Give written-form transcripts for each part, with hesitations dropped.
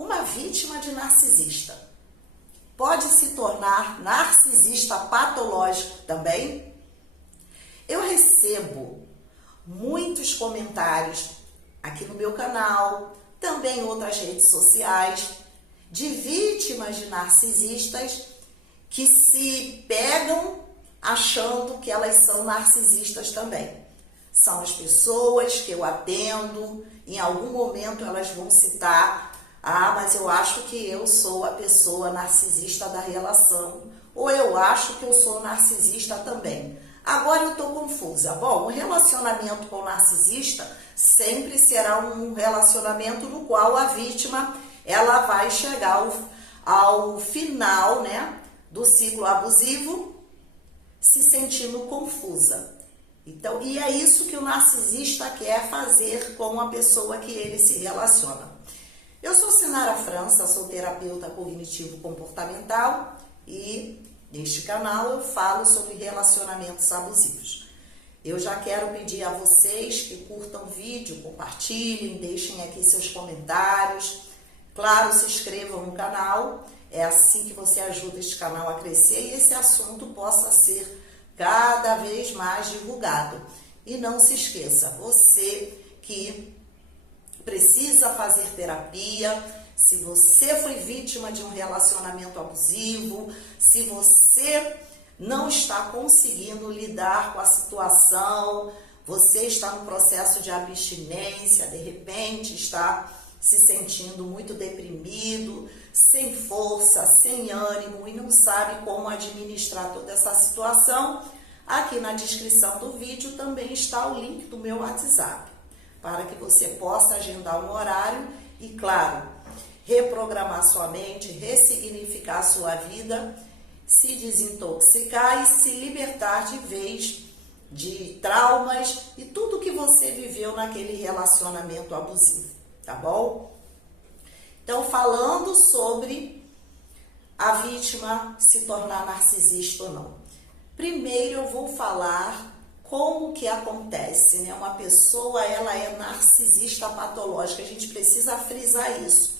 Uma vítima de narcisista pode se tornar narcisista patológico também? Eu recebo muitos comentários aqui no meu canal, também em outras redes sociais, de vítimas de narcisistas que se pegam achando que elas são narcisistas também. São as pessoas que eu atendo, em algum momento elas vão citar: ah, mas eu acho que eu sou a pessoa narcisista da relação, ou eu acho que eu sou narcisista também. Agora eu estou confusa. Bom, o relacionamento com o narcisista sempre será um relacionamento no qual a vítima ela vai chegar ao final, né, do ciclo abusivo se sentindo confusa. Então, e é isso que o narcisista quer fazer com a pessoa que ele se relaciona. Eu sou Sinara França, sou terapeuta cognitivo-comportamental e neste canal eu falo sobre relacionamentos abusivos. Eu já quero pedir a vocês que curtam o vídeo, compartilhem, deixem aqui seus comentários. Claro, se inscrevam no canal, é assim que você ajuda este canal a crescer e esse assunto possa ser cada vez mais divulgado. E não se esqueça, você que precisa fazer terapia, se você foi vítima de um relacionamento abusivo, se você não está conseguindo lidar com a situação, você está no processo de abstinência, de repente está se sentindo muito deprimido, sem força, sem ânimo e não sabe como administrar toda essa situação, aqui na descrição do vídeo também está o link do meu WhatsApp, para que você possa agendar um horário e, claro, reprogramar sua mente, ressignificar sua vida, se desintoxicar e se libertar de vez de traumas e tudo que você viveu naquele relacionamento abusivo, tá bom? Então, falando sobre a vítima se tornar narcisista ou não. Primeiro eu vou falar como que acontece, né? Uma pessoa, ela é narcisista patológica, a gente precisa frisar isso.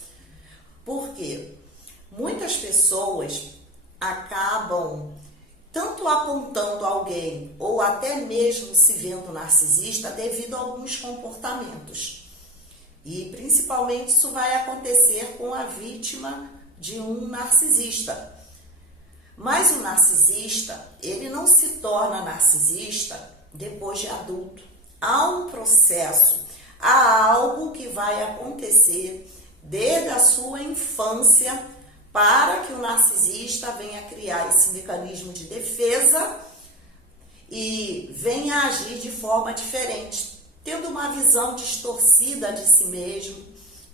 Por quê? Muitas pessoas acabam tanto apontando alguém ou até mesmo se vendo narcisista devido a alguns comportamentos. E principalmente isso vai acontecer com a vítima de um narcisista. Mas o narcisista, ele não se torna narcisista depois de adulto. Há um processo, há algo que vai acontecer desde a sua infância para que o narcisista venha criar esse mecanismo de defesa e venha agir de forma diferente, tendo uma visão distorcida de si mesmo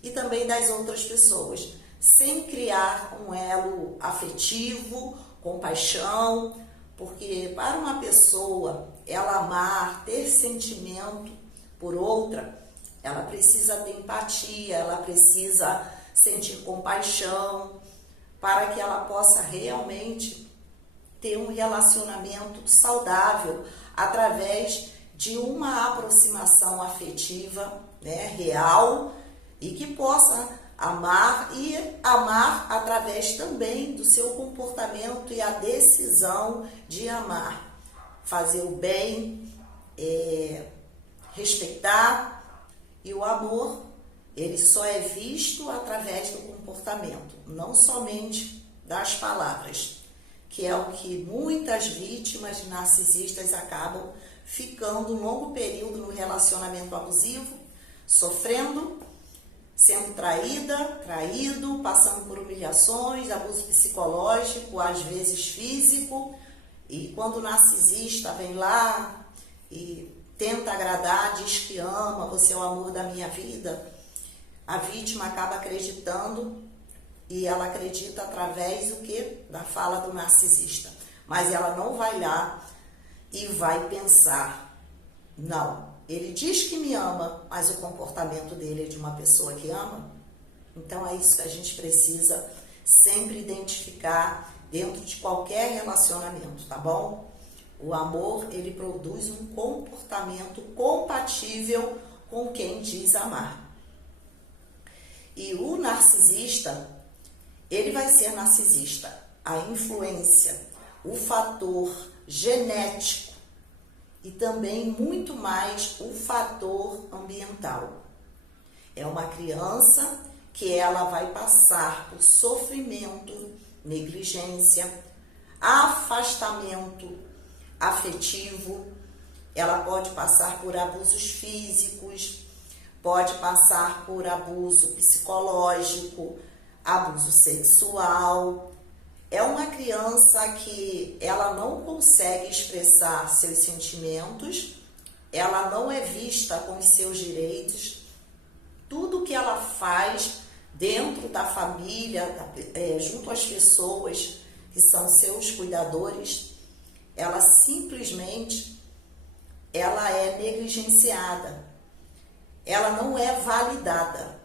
e também das outras pessoas, sem criar um elo afetivo, compaixão, porque para uma pessoa ela amar, ter sentimento por outra, ela precisa ter empatia, ela precisa sentir compaixão, para que ela possa realmente ter um relacionamento saudável através de uma aproximação afetiva, né, real, e que possa amar e amar através também do seu comportamento e a decisão de amar, fazer o bem, respeitar. E o amor, ele só é visto através do comportamento, não somente das palavras, que é o que muitas vítimas de narcisistas acabam ficando um longo período no relacionamento abusivo, sofrendo, sendo traído, passando por humilhações, abuso psicológico, às vezes físico, e quando o narcisista vem lá e tenta agradar, diz que ama, você é o amor da minha vida, a vítima acaba acreditando e ela acredita através do quê? Da fala do narcisista. Mas ela não vai lá e vai pensar, não, ele diz que me ama, mas o comportamento dele é de uma pessoa que ama. Então é isso que a gente precisa sempre identificar dentro de qualquer relacionamento, tá bom? O amor, ele produz um comportamento compatível com quem diz amar. E o narcisista, ele vai ser narcisista. A influência, o fator genético e também muito mais o fator ambiental. É uma criança que ela vai passar por sofrimento, negligência, afastamento afetivo, ela pode passar por abusos físicos, pode passar por abuso psicológico, abuso sexual. É uma criança que ela não consegue expressar seus sentimentos, ela não é vista com os seus direitos. Tudo que ela faz dentro da família, junto às pessoas que são seus cuidadores, ela simplesmente ela é negligenciada, ela não é validada.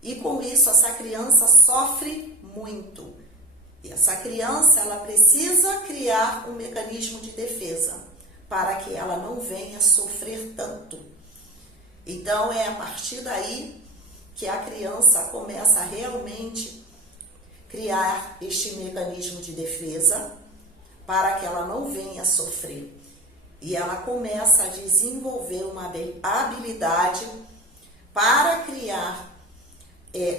E com isso essa criança sofre muito. E essa criança ela precisa criar um mecanismo de defesa para que ela não venha sofrer tanto. Então é a partir daí que a criança começa a realmente criar este mecanismo de defesa para que ela não venha sofrer. E ela começa a desenvolver uma habilidade para criar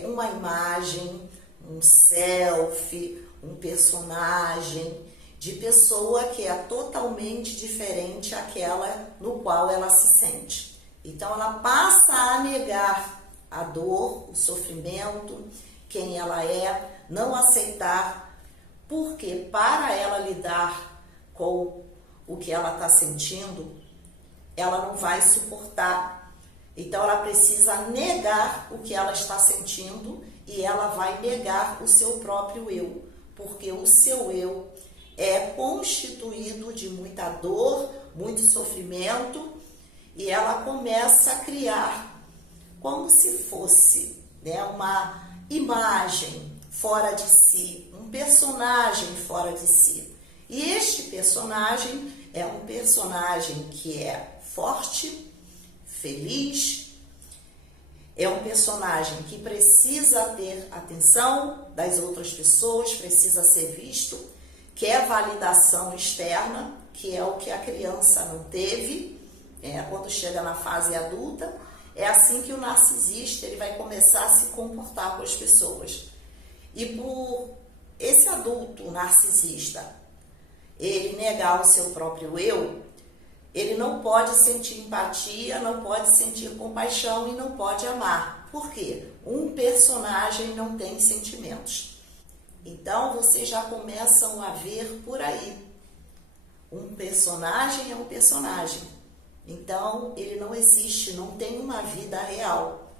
uma imagem, um selfie, um personagem de pessoa que é totalmente diferente àquela no qual ela se sente. Então ela passa a negar a dor, o sofrimento, quem ela é, não aceitar, porque para ela lidar com o que ela está sentindo, ela não vai suportar. Então ela precisa negar o que ela está sentindo e ela vai negar o seu próprio eu, porque o seu eu é constituído de muita dor, muito sofrimento, e ela começa a criar como se fosse, né, uma imagem fora de si, um personagem fora de si. E este personagem é um personagem que é forte, feliz, é um personagem que precisa ter atenção das outras pessoas, precisa ser visto, quer validação externa, que é o que a criança não teve, quando chega na fase adulta. É assim que o narcisista ele vai começar a se comportar com as pessoas. E por esse adulto narcisista, ele negar o seu próprio eu, ele não pode sentir empatia, não pode sentir compaixão e não pode amar. Por quê? Um personagem não tem sentimentos. Então, vocês já começam a ver por aí. Um personagem é um personagem. Então, ele não existe, não tem uma vida real.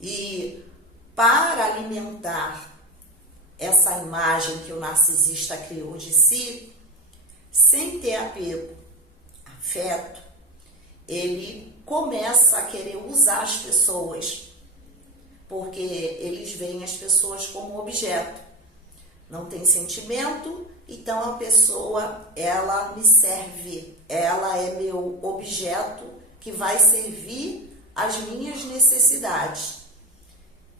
E para alimentar essa imagem que o narcisista criou de si, sem ter apego, afeto, ele começa a querer usar as pessoas, porque eles veem as pessoas como objeto. Não tem sentimento, então a pessoa, ela me serve, ela é meu objeto que vai servir às minhas necessidades.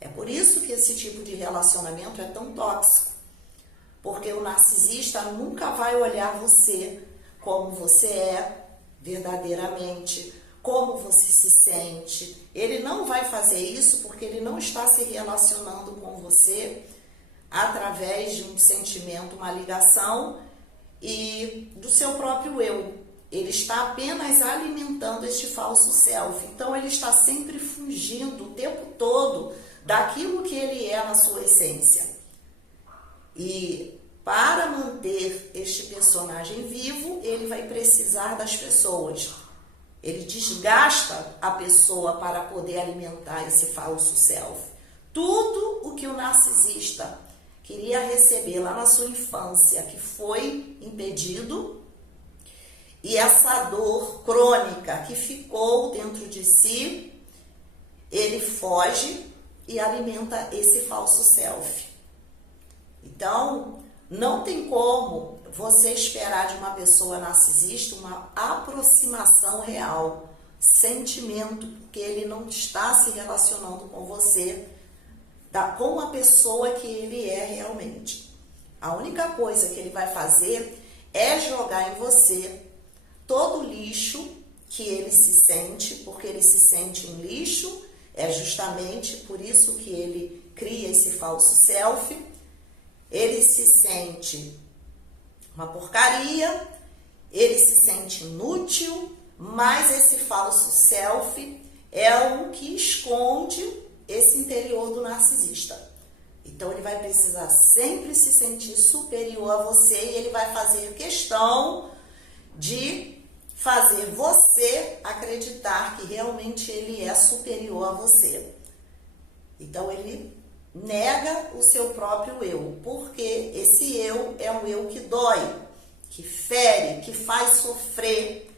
É por isso que esse tipo de relacionamento é tão tóxico, porque o narcisista nunca vai olhar você como você é verdadeiramente, como você se sente. Ele não vai fazer isso porque ele não está se relacionando com você através de um sentimento, uma ligação e do seu próprio eu. Ele está apenas alimentando este falso self. Então ele está sempre fugindo o tempo todo daquilo que ele é na sua essência. E para manter este personagem vivo, ele vai precisar das pessoas. Ele desgasta a pessoa para poder alimentar esse falso self. Tudo o que o narcisista queria receber lá na sua infância, que foi impedido, e essa dor crônica que ficou dentro de si, ele foge e alimenta esse falso self. Então, não tem como você esperar de uma pessoa narcisista uma aproximação real, sentimento, porque ele não está se relacionando com você com a pessoa que ele é realmente. A única coisa que ele vai fazer é jogar em você todo o lixo que ele se sente, porque ele se sente um lixo, é justamente por isso que ele cria esse falso self. Ele se sente uma porcaria, ele se sente inútil, mas esse falso self é o que esconde esse interior do narcisista. Então ele vai precisar sempre se sentir superior a você e ele vai fazer questão de fazer você acreditar que realmente ele é superior a você. Então ele nega o seu próprio eu, porque esse eu é um eu que dói, que fere, que faz sofrer.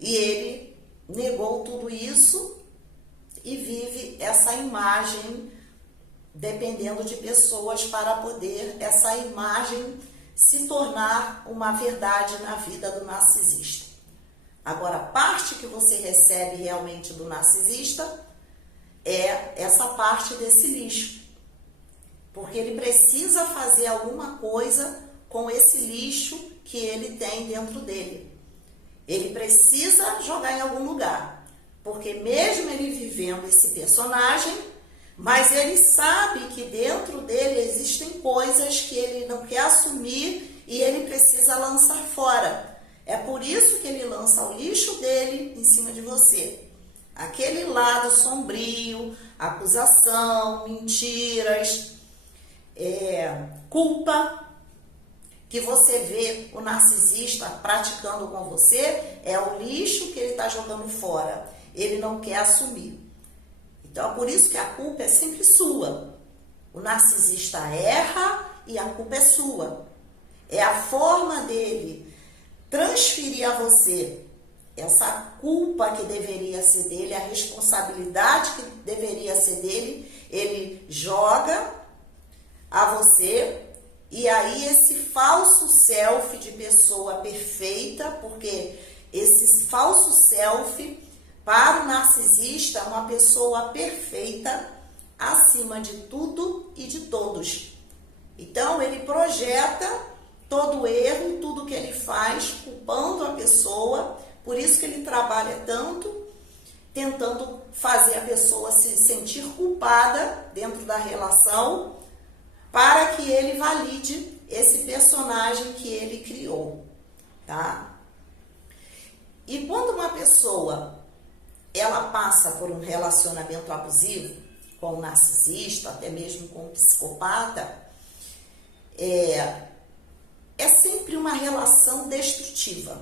E ele negou tudo isso e vive essa imagem dependendo de pessoas para poder essa imagem se tornar uma verdade na vida do narcisista. Agora, a parte que você recebe realmente do narcisista é essa parte desse lixo. Porque ele precisa fazer alguma coisa com esse lixo que ele tem dentro dele. Ele precisa jogar em algum lugar. Porque mesmo ele vivendo esse personagem, mas ele sabe que dentro dele existem coisas que ele não quer assumir e ele precisa lançar fora. É por isso que ele lança o lixo dele em cima de você. Aquele lado sombrio, acusação, mentiras, culpa que você vê o narcisista praticando com você é o lixo que ele está jogando fora. Ele não quer assumir. Então, é por isso que a culpa é sempre sua. O narcisista erra e a culpa é sua. É a forma dele transferir a você essa culpa que deveria ser dele, a responsabilidade que deveria ser dele, ele joga a você. E aí esse falso self de pessoa perfeita, porque esse falso self para o narcisista é uma pessoa perfeita acima de tudo e de todos. Então ele projeta todo o erro, tudo que ele faz, culpando a pessoa. Por isso que ele trabalha tanto, tentando fazer a pessoa se sentir culpada dentro da relação, para que ele valide esse personagem que ele criou, tá? E quando uma pessoa ela passa por um relacionamento abusivo com um narcisista, até mesmo com um psicopata, é sempre uma relação destrutiva.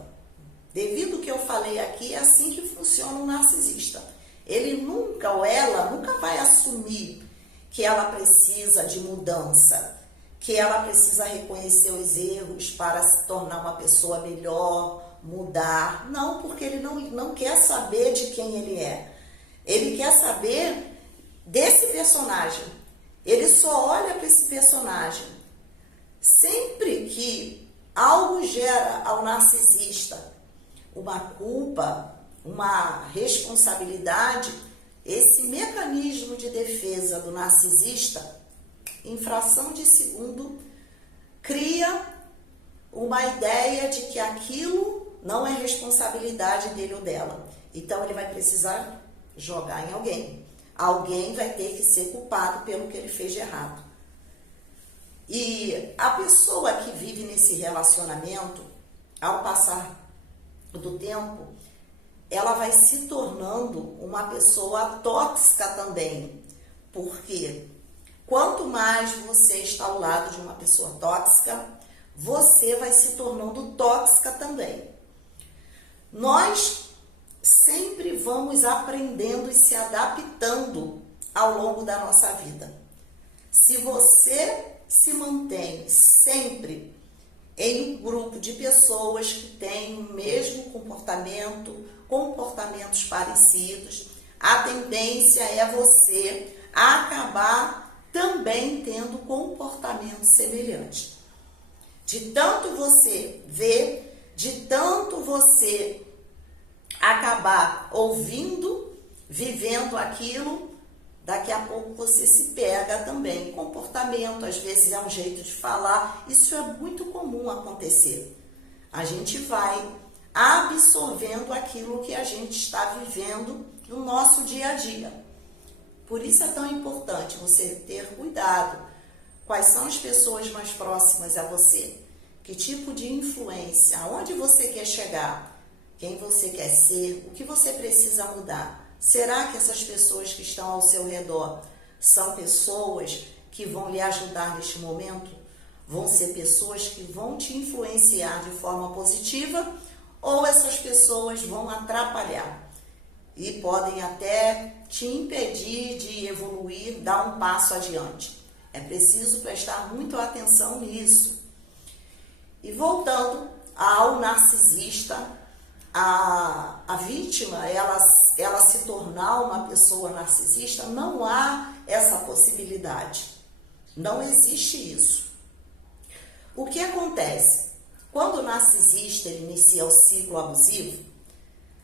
Devido ao que eu falei aqui, é assim que funciona um narcisista. Ele nunca, ou ela, nunca vai assumir que ela precisa de mudança, que ela precisa reconhecer os erros para se tornar uma pessoa melhor, mudar. Não, porque ele não quer saber de quem ele é. Ele quer saber desse personagem. Ele só olha para esse personagem. Sempre que algo gera ao narcisista uma culpa, uma responsabilidade, esse mecanismo de defesa do narcisista, em fração de segundo, cria uma ideia de que aquilo não é responsabilidade dele ou dela. Então ele vai precisar jogar em alguém. Alguém vai ter que ser culpado pelo que ele fez de errado. E a pessoa que vive nesse relacionamento, ao passar do tempo, ela vai se tornando uma pessoa tóxica também. Porque quanto mais você está ao lado de uma pessoa tóxica, você vai se tornando tóxica também. Nós sempre vamos aprendendo e se adaptando ao longo da nossa vida. Se você se mantém sempre em um grupo de pessoas que têm o mesmo comportamento, comportamentos parecidos, a tendência é você acabar também tendo comportamento semelhante. De tanto você ver, de tanto você acabar ouvindo, vivendo aquilo, daqui a pouco você se pega também. Comportamento, às vezes é um jeito de falar, isso é muito comum acontecer. A gente vai absorvendo aquilo que a gente está vivendo no nosso dia a dia. Por isso é tão importante você ter cuidado. Quais são as pessoas mais próximas a você? Que tipo de influência? Aonde você quer chegar? Quem você quer ser? O que você precisa mudar? Será que essas pessoas que estão ao seu redor são pessoas que vão lhe ajudar neste momento? Vão ser pessoas que vão te influenciar de forma positiva ou essas pessoas vão atrapalhar e podem até te impedir de evoluir, dar um passo adiante? É preciso prestar muito atenção nisso. E voltando ao narcisista, a vítima, ela se tornar uma pessoa narcisista, não há essa possibilidade. Não existe isso. O que acontece? Quando o narcisista inicia o ciclo abusivo,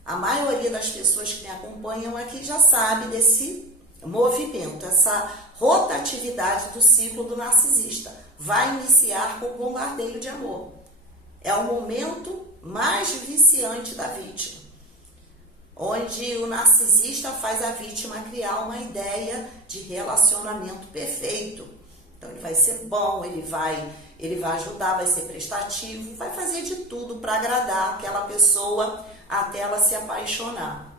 a maioria das pessoas que me acompanham aqui já sabe desse movimento, essa rotatividade do ciclo do narcisista. Vai iniciar com o bombardeio de amor. É o momento mais viciante da vítima, onde o narcisista faz a vítima criar uma ideia de relacionamento perfeito. Então ele vai ser bom, ele vai ajudar, vai ser prestativo, vai fazer de tudo para agradar aquela pessoa até ela se apaixonar.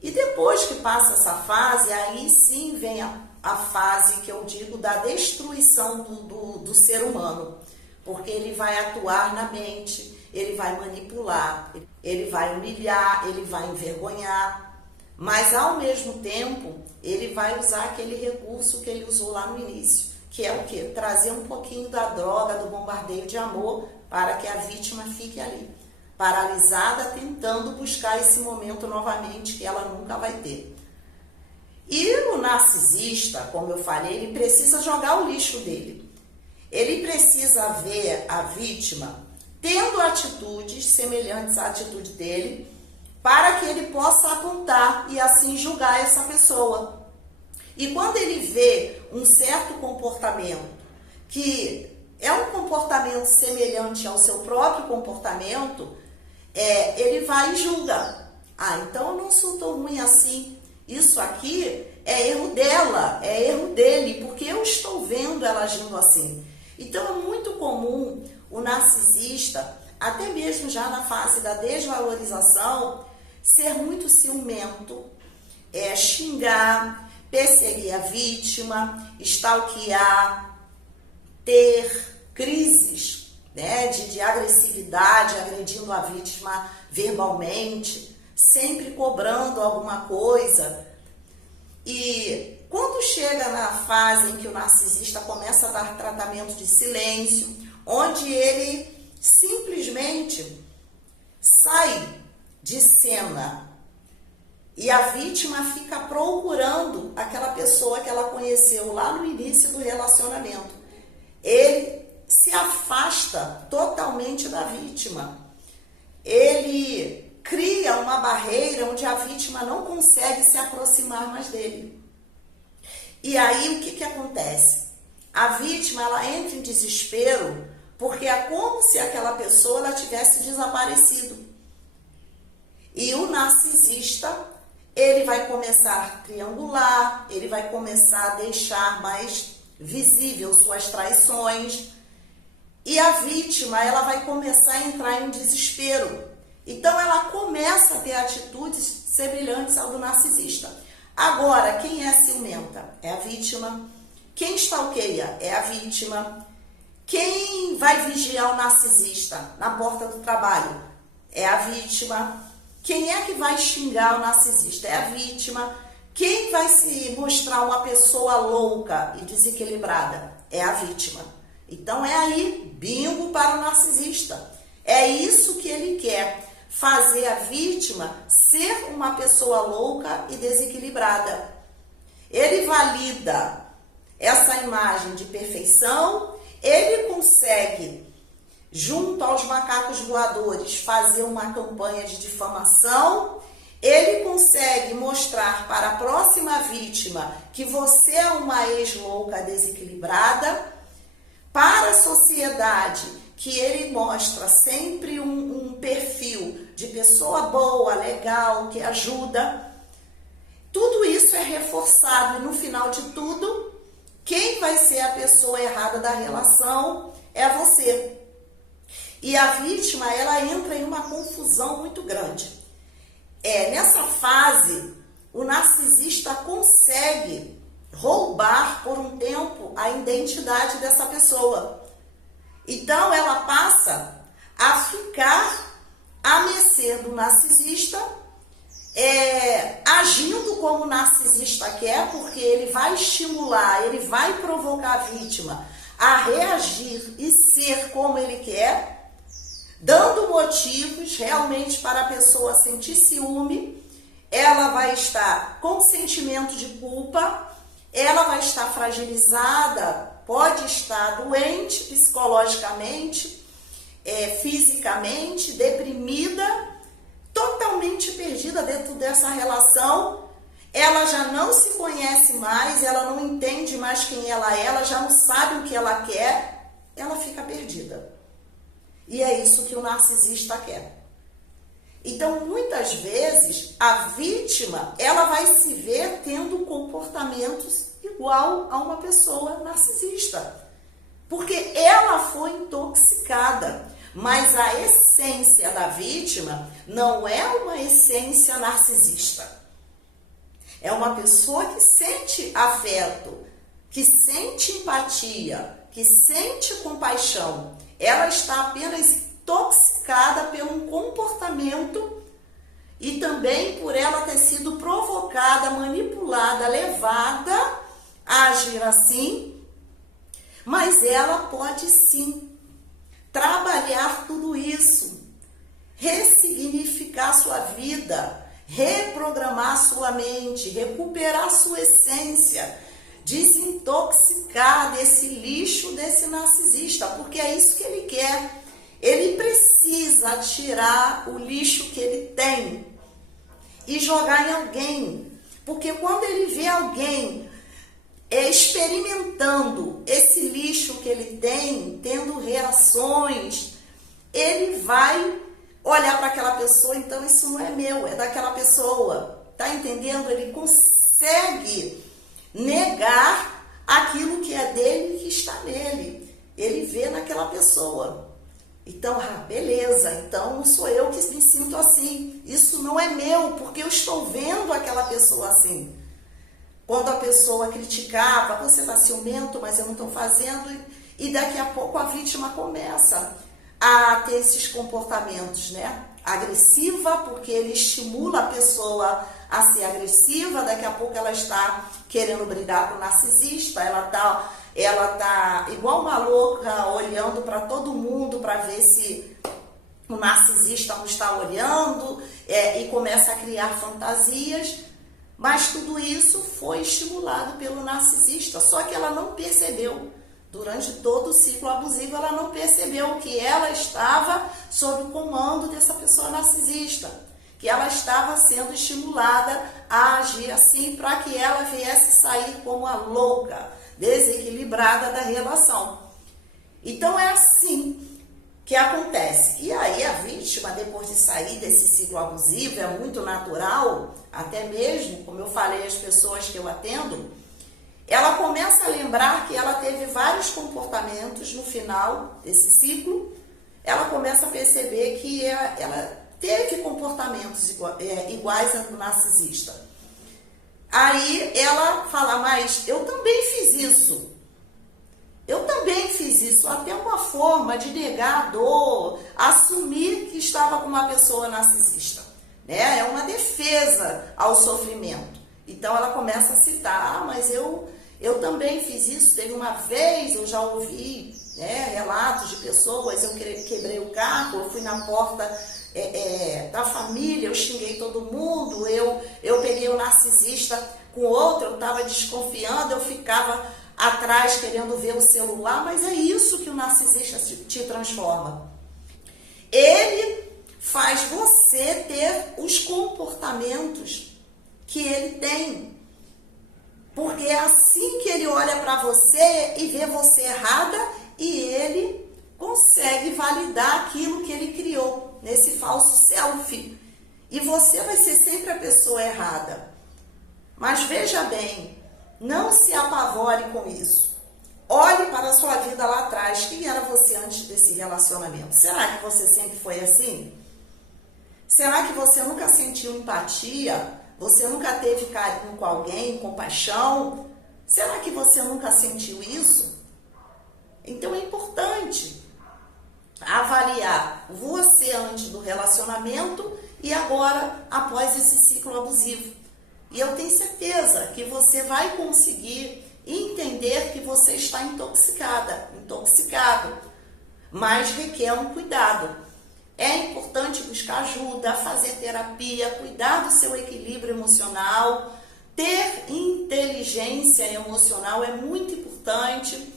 E depois que passa essa fase, aí sim vem a fase que eu digo da destruição do ser humano, porque ele vai atuar na mente, ele vai manipular, ele vai humilhar, ele vai envergonhar, mas ao mesmo tempo ele vai usar aquele recurso que ele usou lá no início, que é o quê? Trazer um pouquinho da droga, do bombardeio de amor, para que a vítima fique ali, paralisada, tentando buscar esse momento novamente que ela nunca vai ter. E o narcisista, como eu falei, ele precisa jogar o lixo dele. Ele precisa ver a vítima tendo atitudes semelhantes à atitude dele, para que ele possa apontar e assim julgar essa pessoa. E quando ele vê um certo comportamento que é um comportamento semelhante ao seu próprio comportamento, ele vai e julga. Então eu não sou tão ruim assim. Isso aqui é erro dela, é erro dele, porque eu estou vendo ela agindo assim. Então é muito comum o narcisista, até mesmo já na fase da desvalorização, ser muito ciumento, xingar, perseguir a vítima, stalkear, ter crises, né, de agressividade, agredindo a vítima verbalmente, sempre cobrando alguma coisa. E quando chega na fase em que o narcisista começa a dar tratamento de silêncio, onde ele simplesmente sai de cena e a vítima fica procurando aquela pessoa que ela conheceu lá no início do relacionamento, ele se afasta totalmente da vítima. Ele cria uma barreira onde a vítima não consegue se aproximar mais dele. E aí o que acontece? A vítima, ela entra em desespero porque é como se aquela pessoa ela tivesse desaparecido. E o narcisista, ele vai começar a triangular, ele vai começar a deixar mais visível suas traições. E a vítima, ela vai começar a entrar em desespero. Então, ela começa a ter atitudes semelhantes ao do narcisista. Agora, quem é ciumenta? É a vítima. Quem stalkeia? É a vítima. Quem vai vigiar o narcisista na porta do trabalho? É a vítima. Quem é que vai xingar o narcisista? É a vítima. Quem vai se mostrar uma pessoa louca e desequilibrada? É a vítima. Então, é aí, bingo para o narcisista. É isso que ele quer. Fazer a vítima ser uma pessoa louca e desequilibrada. Ele valida essa imagem de perfeição, ele consegue, junto aos macacos voadores, fazer uma campanha de difamação Ele consegue mostrar para a próxima vítima que você é uma ex-louca desequilibrada. Para a sociedade, que ele mostra sempre um perfil de pessoa boa, legal, que ajuda. Tudo isso é reforçado e no final de tudo, quem vai ser a pessoa errada da relação é você. E a vítima, ela entra em uma confusão muito grande. Nessa fase, o narcisista consegue roubar por um tempo a identidade dessa pessoa. Então, ela passa a ficar à mercê do narcisista, agindo como o narcisista quer, porque ele vai estimular, ele vai provocar a vítima a reagir e ser como ele quer, dando motivos realmente para a pessoa sentir ciúme. Ela vai estar com sentimento de culpa, ela vai estar fragilizada, pode estar doente psicologicamente, fisicamente, deprimida, totalmente perdida dentro dessa relação. Ela já não se conhece mais, ela não entende mais quem ela já não sabe o que ela quer, ela fica perdida. E é isso que o narcisista quer. Então, muitas vezes, a vítima, ela vai se ver tendo comportamentos igual a uma pessoa narcisista. Porque ela foi intoxicada. Mas a essência da vítima não é uma essência narcisista. É uma pessoa que sente afeto, que sente empatia, que sente compaixão. Ela está apenas intoxicada por um comportamento e também por ela ter sido provocada, manipulada, levada a agir assim. Mas ela pode sim trabalhar tudo isso, ressignificar sua vida, reprogramar sua mente, recuperar sua essência, desintoxicar desse lixo, desse narcisista, porque é isso que ele quer. Ele precisa tirar o lixo que ele tem e jogar em alguém, porque quando ele vê alguém experimentando esse lixo que ele tem, tendo reações, ele vai olhar para aquela pessoa. Então isso não é meu, é daquela pessoa, tá entendendo? Ele consegue negar aquilo que é dele e que está nele, ele vê naquela pessoa. Então, beleza, então não sou eu que me sinto assim, isso não é meu, porque eu estou vendo aquela pessoa assim. Quando a pessoa criticava, você está ciumento, mas eu não estou fazendo, e daqui a pouco a vítima começa a ter esses comportamentos, né? Agressiva, porque ele estimula a pessoa a ser agressiva, daqui a pouco ela está querendo brigar com o narcisista, ela tá igual uma louca, olhando para todo mundo para ver se o narcisista não está olhando, e começa a criar fantasias. Mas tudo isso foi estimulado pelo narcisista, só que ela não percebeu. Durante todo o ciclo abusivo, ela não percebeu que ela estava sob o comando dessa pessoa narcisista, que ela estava sendo estimulada a agir assim para que ela viesse sair como a louca, desequilibrada da relação. Então é assim que acontece. E aí a vítima, depois de sair desse ciclo abusivo, é muito natural, até mesmo, como eu falei, as pessoas que eu atendo, ela começa a lembrar que ela teve vários comportamentos no final desse ciclo, ela começa a perceber que ela teve comportamentos iguais ao do narcisista. Aí ela fala, mas eu também fiz isso. Eu também fiz isso, até uma forma de negar a dor, assumir que estava com uma pessoa narcisista, né? É uma defesa ao sofrimento. Então ela começa a citar, mas eu também fiz isso, teve uma vez, eu já ouvi relatos de pessoas, eu quebrei o carro, eu fui na porta da família, eu xinguei todo mundo, eu peguei o narcisista com outro, eu estava desconfiando, eu ficava atrás querendo ver o celular, mas é isso que o narcisista te transforma. Ele faz você ter os comportamentos que ele tem. Porque é assim que ele olha para você e vê você errada e ele consegue validar aquilo que ele criou nesse falso selfie. E você vai ser sempre a pessoa errada. Mas veja bem, não se apavore com isso. Olhe para a sua vida lá atrás. Quem era você antes desse relacionamento? Será que você sempre foi assim? Será que você nunca sentiu empatia? Você nunca teve carinho com alguém, compaixão? Será que você nunca sentiu isso? Então é importante avaliar você antes do relacionamento e agora após esse ciclo abusivo. E eu tenho certeza que você vai conseguir entender que você está intoxicado, mas requer um cuidado. É importante buscar ajuda, fazer terapia, cuidar do seu equilíbrio emocional, ter inteligência emocional é muito importante,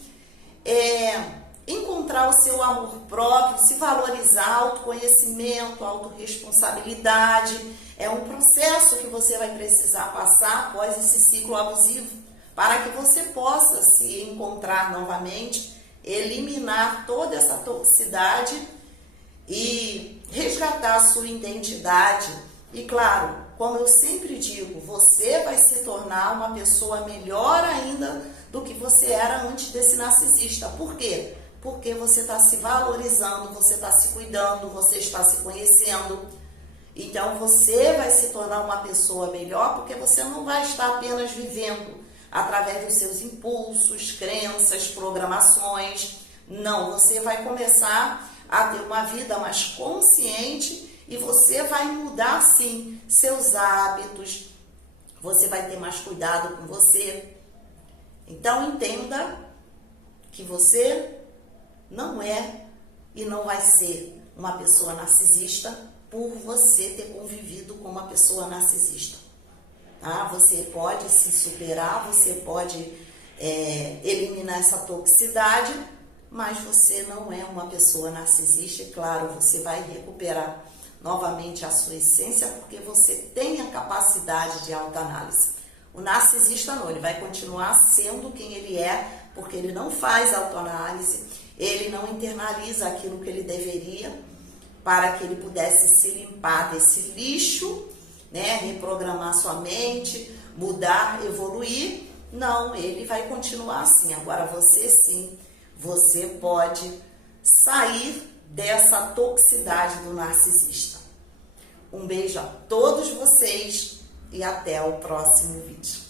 encontrar o seu amor próprio, se valorizar, autoconhecimento, autorresponsabilidade. É um processo que você vai precisar passar após esse ciclo abusivo, para que você possa se encontrar novamente, eliminar toda essa toxicidade e resgatar a sua identidade. E claro, como eu sempre digo, você vai se tornar uma pessoa melhor ainda do que você era antes desse narcisista. Por quê? Porque você está se valorizando, você está se cuidando, você está se conhecendo. Então você vai se tornar uma pessoa melhor, porque você não vai estar apenas vivendo através dos seus impulsos, crenças, programações. Não, você vai começar a ter uma vida mais consciente e você vai mudar, sim, seus hábitos, você vai ter mais cuidado com você. Então, entenda que você não é e não vai ser uma pessoa narcisista por você ter convivido com uma pessoa narcisista. Tá? Você pode se superar, você pode eliminar essa toxicidade, mas você não é uma pessoa narcisista. E claro, você vai recuperar novamente a sua essência, porque você tem a capacidade de autoanálise. O narcisista não, ele vai continuar sendo quem ele é, porque ele não faz autoanálise, ele não internaliza aquilo que ele deveria, para que ele pudesse se limpar desse lixo, né, reprogramar sua mente, mudar, evoluir. Não, ele vai continuar assim. Agora você sim, você pode sair dessa toxicidade do narcisista. Um beijo a todos vocês e até o próximo vídeo.